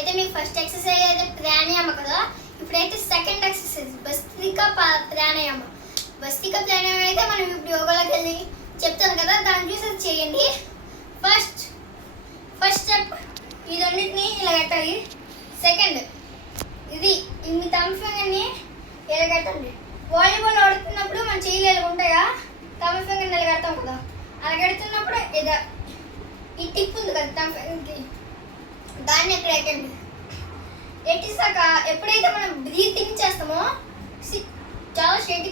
అయితే మీకు first exercise అయితే ప్రాణాయామ కదా. ఇప్పుడైతే సెకండ్ ఎక్సర్సైజ్ భస్త్రికా ప్రాణాయామ. భస్త్రికా ప్రాణాయామం అయితే మనం ఇప్పుడు యోగాలోకి వెళ్ళి చెప్తాను కదా, దాన్ని చూసి చేయండి. ఫస్ట్ స్టెప్ ఈ రెండింటిని ఇలా కట్టాలి. సెకండ్ ఇది మీ థంబ్ ఫింగర్ని ఇలా కట్టండి. వాలీబాల్ ఆడుతున్నప్పుడు మన చేయిలు ఇలా ఉంటాయా, థంబ్ ఫింగర్ని ఇలా కడతాం కదా, అలా కడుతున్నప్పుడు ఇది ఈ టిప్ ఉంది కదా థంబ్ ఫింగర్కి, దాన్ని ఎక్కడ ఎట్టండి. ఎట్టేసాక ఎప్పుడైతే మనం బ్రీతింగ్ చేస్తామో చాలా స్ట్రైట్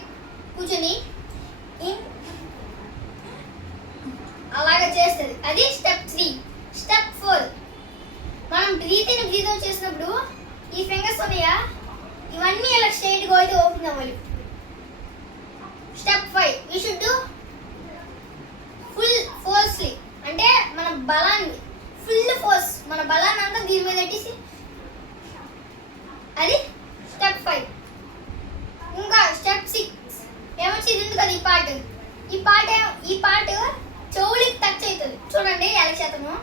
కూర్చొని అలాగా చేస్తుంది. అది స్టెప్ 3. స్టెప్ 4 మనం బ్రీత్ అవుట్ చేసినప్పుడు ఈ ఫింగర్స్ ఉన్నాయా, ఇవన్నీ ఇలా స్ట్రైట్గా అయితే ఓపెన్ అవ్వాలి. Step 5 you should do full forcely, అంటే మన బలాన్ని ఫుల్ ఫోర్స్, మన బలాన్ని అంతా దీని మీద పెట్టేసి, అది స్టెప్ 5. ఇంకా స్టెప్ 6 ఏమొచ్చింది ఉంది కదా ఈ పార్ట్ చెవులకి టచ్ అవుతుంది. చూడండి ఎలా చేద్దాము,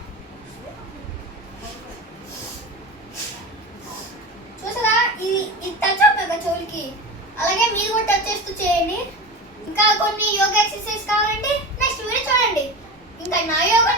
చూసారా ఇది టచ్ అవుతుంది కదా చెవులకి, అలాగే మీరు కూడా టచ్ చేస్తూ చేయండి. ఇంకా కొన్ని యోగా ఎక్సర్సైజ్ కావాలంటే నెక్స్ట్ వీడియో చూడండి. ఇంకా నా యోగా